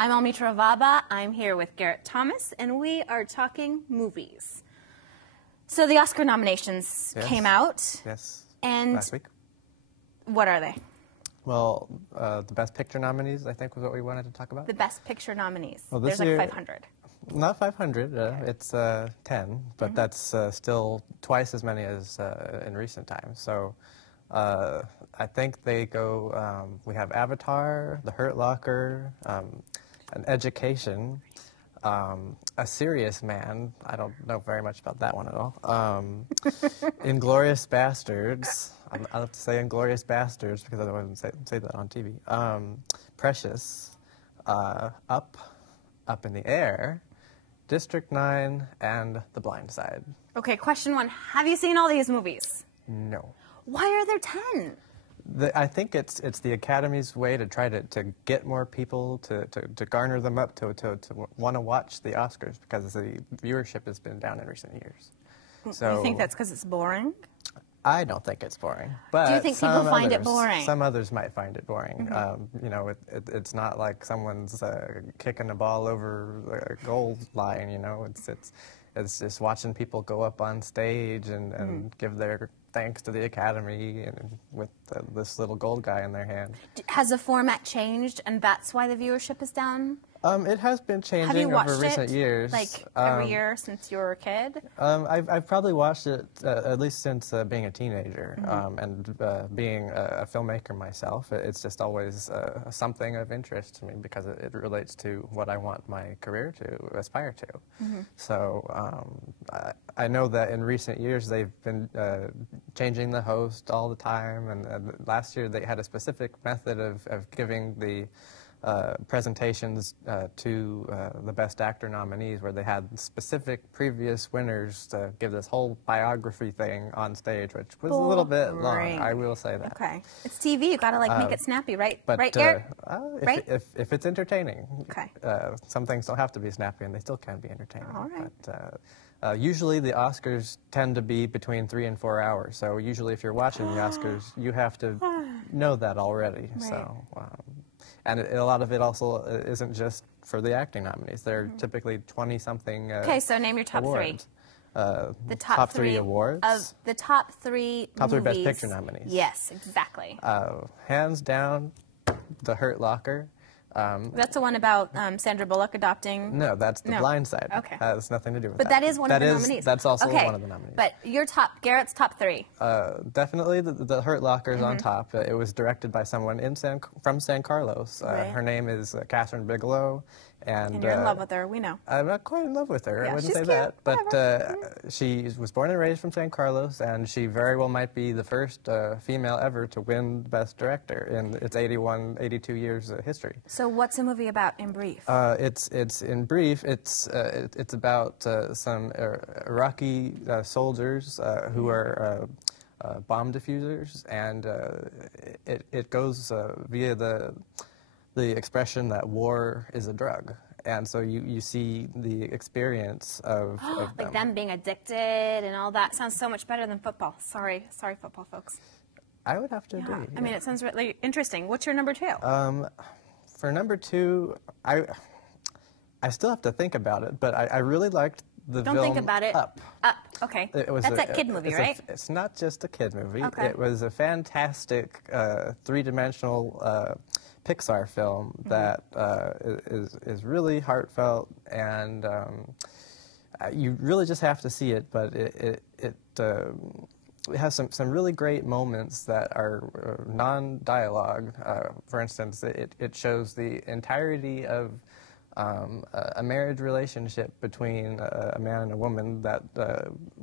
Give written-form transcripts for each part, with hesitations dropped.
I'm Almetria Vaba. I'm here with Garett Thomas, and we are talking movies. So the Oscar nominations came out. Yes. And last week. What are they? Well, the Best Picture nominees, I think, was what we wanted to talk about. The Best Picture nominees. Well, There's year, like 500. Not 500. It's 10, but that's still twice as many as in recent times. So I think they go. We have Avatar, The Hurt Locker, An Education, A Serious Man. I don't know very much about that one at all. Inglourious Bastards. I have to say Inglourious Bastards because I don't want to say that on TV. Precious, Up in the Air, District 9, and The Blind Side. Okay, question one. Have you seen all these movies? No. Why are there 10? I think it's the Academy's way to try to get more people to garner them up to want to watch the Oscars because the viewership has been down in recent years. So You think that's because it's boring? I don't think it's boring. But do you think people find it boring? Some others might find it boring. You know, it's not like someone's kicking a ball over a goal line. You know, it's just watching people go up on stage and give their thanks to the Academy and with this little gold guy in their hand. Has the format changed, and that's why the viewership is down? It has been changing Have you watched over recent it, years. like every year since you were a kid? I've probably watched it at least since being a teenager, and being a filmmaker myself. It's just always something of interest to me because it relates to what I want my career to aspire to. So I know that in recent years they've been changing the host all the time, and last year they had a specific method of giving the presentations to the Best Actor nominees where they had specific previous winners to give this whole biography thing on stage, which was a little bit long, I will say that. Okay. It's TV, you gotta like make it snappy, right? But, right, Garett? Right? If it's entertaining. Okay. Some things don't have to be snappy and they still can be entertaining. All right. But usually the Oscars tend to be between 3 and 4 hours, so usually if you're watching the Oscars, you have to know that already. Right. So. And a lot of it also isn't just for the acting nominees. There are typically 20-something Okay, so name your top awards. three. The top three awards. Of the top three Top movies. three Best Picture nominees. Yes, exactly. Hands down, The Hurt Locker. That's the one about Sandra Bullock adopting? No, that's The Blind Side. Okay. That has nothing to do with But that is one of the nominees. That's also okay. one of the nominees. But Garett's top three. Definitely the Hurt Locker is on top. It was directed by someone from San Carlos. Right. Her name is Catherine Bigelow. And you're in love with her, we know. I'm not quite in love with her, Yeah, I wouldn't she's say cute. that. But she was born and raised from San Carlos, and she very well might be the first female ever to win Best Director in its 82 years history. So what's the movie about in brief? It's in brief, it's about some Iraqi soldiers who are bomb diffusers, and it goes via the expression that war is a drug. And so you see the experience of like them being addicted and all that. Sounds so much better than football. Sorry football folks. I would have to agree. Yeah. I mean, it sounds really interesting. What's your number two? For number two, I still have to think about it, but I really liked the film Don't think about it. Up. Up, okay. That's that kid movie, right? It's not just a kid movie. Okay. It was a fantastic three-dimensional Pixar film that is really heartfelt, and you really just have to see it, but it has some really great moments that are non-dialogue. For instance, it shows the entirety of a marriage relationship between a man and a woman that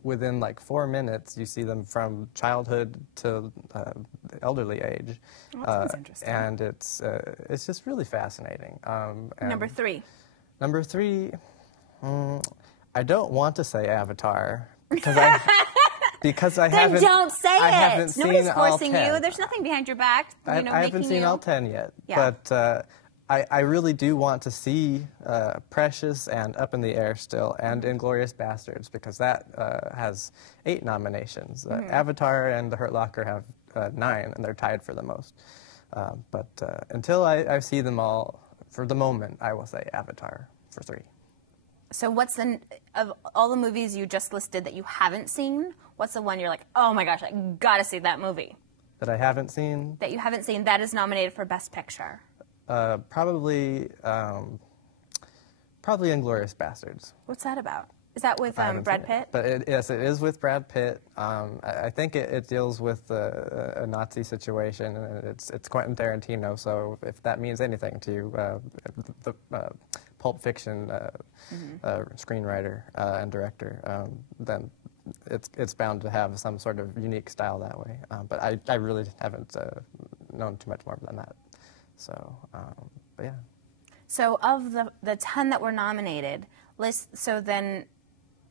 within like 4 minutes you see them from childhood to elderly age. Oh, that sounds interesting. And it's just really fascinating. Number three. Number three, I don't want to say Avatar because I Then haven't. don't say I it. haven't Nobody's seen all forcing 10. you. There's nothing behind your back. I haven't seen all 10 yet, Yeah. but I really do want to see Precious and Up in the Air still, and Inglourious Bastards, because that has 8 nominations. Avatar and The Hurt Locker have 9, and they're tied for the most. But until I see them all, for the moment, I will say Avatar for 3. So what's of all the movies you just listed that you haven't seen, what's the one you're like, oh my gosh, I gotta see that movie? That I haven't seen? That you haven't seen that is nominated for Best Picture. Probably Inglourious Basterds. What's that about? Is that with Brad Pitt? But yes, it is with Brad Pitt. I think it deals with a Nazi situation, and it's Quentin Tarantino. So if that means anything to you, the Pulp Fiction screenwriter and director, then it's bound to have some sort of unique style that way. But I really haven't known too much more than that. So, but yeah. So of the 10 that were nominated, so then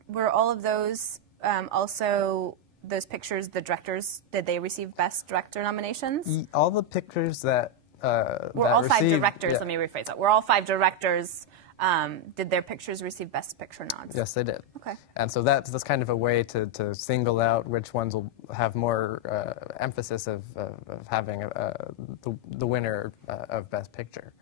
were all of those also those pictures, the directors, did they receive Best Director nominations? All the pictures that were all received, 5 directors, yeah. Let me rephrase that. Were all 5 directors, did their pictures receive Best Picture nods? Yes, they did. Okay. And so that's kind of a way to single out which ones will have more emphasis of having the winner of Best Picture.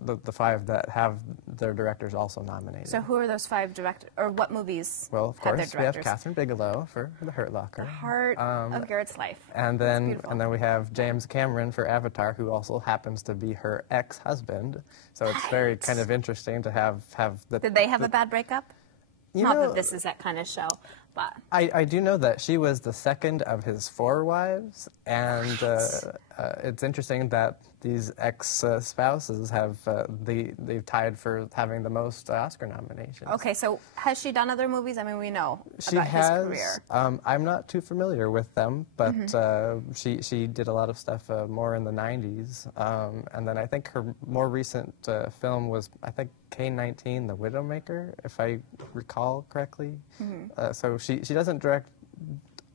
The 5 that have their directors also nominated. So who are those 5 directors, or what movies Well, of have their course, we directors? have Catherine Bigelow for The Hurt Locker. The heart of Garett's life. And then we have James Cameron for Avatar, who also happens to be her ex-husband. So it's very kind of interesting to have the... Did they have a bad breakup? Not know, that this is that kind of show, but... I do know that she was the second of his 4 wives, and it's interesting that these ex-spouses have they've tied for having the most Oscar nominations. Okay, so has she done other movies? I mean, we know She about has, his career. I'm not too familiar with them, but she did a lot of stuff more in the 90s. And then I think her more recent film was, I think, K-19, The Widowmaker, if I recall correctly. So she doesn't direct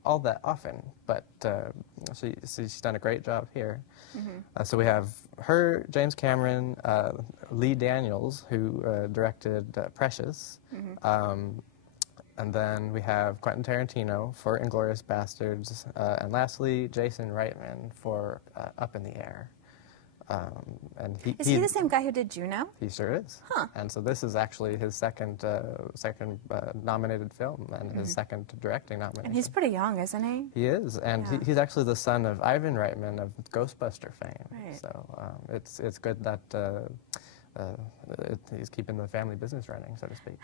all that often, but she's done a great job here. So we have her, James Cameron, Lee Daniels, who directed Precious, and then we have Quentin Tarantino for Inglourious Basterds, and lastly, Jason Reitman for Up in the Air. And Is he the same guy who did Juno? He sure is. Huh. And so this is actually his second nominated film and his second directing nomination. And he's pretty young, isn't he? He is, and Yeah. he's actually the son of Ivan Reitman of Ghostbuster fame. Right. So it's good that he's keeping the family business running, so to speak.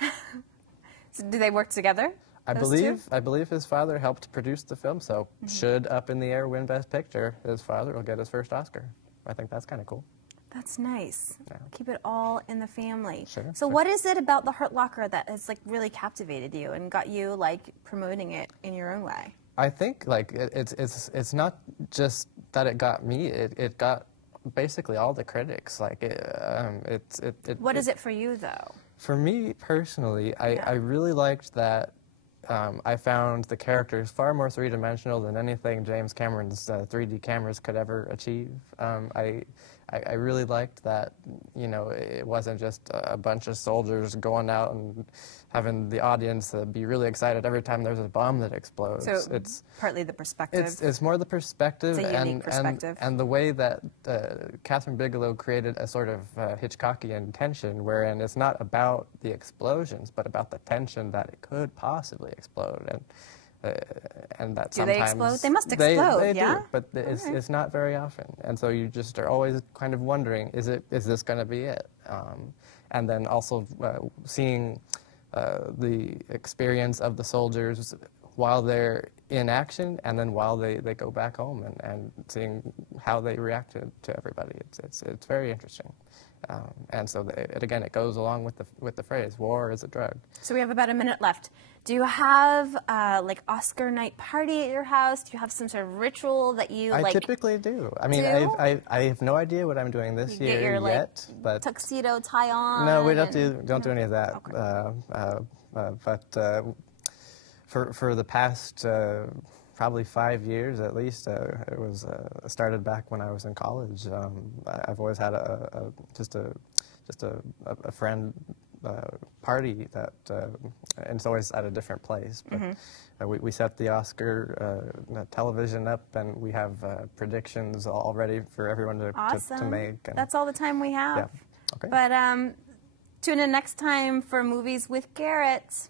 So do they work together? I believe his father helped produce the film. So should Up in the Air win Best Picture, his father will get his first Oscar. I think that's kind of cool. That's nice. Yeah. Keep it all in the family. Sure, So sure. what is it about The Hurt Locker that has like really captivated you and got you like promoting it in your own way? I think like it's not just that it got me. It got basically all the critics. Like What is it for you though? For me personally, I really liked that. I found the characters far more three-dimensional than anything James Cameron's 3D cameras could ever achieve. I really liked that, you know, it wasn't just a bunch of soldiers going out and having the audience be really excited every time there's a bomb that explodes. So it's partly the perspective. It's more the perspective, It's a unique perspective. and the way that Catherine Bigelow created a sort of Hitchcockian tension, wherein it's not about the explosions, but about the tension that it could possibly explode, and that Do sometimes they explode? They must explode, they yeah? do, but it's not very often, and so you just are always kind of wondering, is this going to be it? And then also seeing the experience of the soldiers while they're in action, and then while they go back home, and seeing how they reacted to everybody. It's very interesting. And so it goes along with the phrase, war is a drug. So we have about a minute left. Do you have like Oscar night party at your house? Do you have some sort of ritual that you I like? typically do. I mean, do? I have no idea what I'm doing this You year get your yet, like but tuxedo tie on. no, we don't and- do any of that. Okay. But for the past probably 5 years at least, it was started back when I was in college. I've always had just a friend party that, and it's always at a different place. But we set the Oscar television up, and we have predictions all ready for everyone to Awesome. make. And That's all the time we have. Yeah. Okay. But tune in next time for Movies with Garett.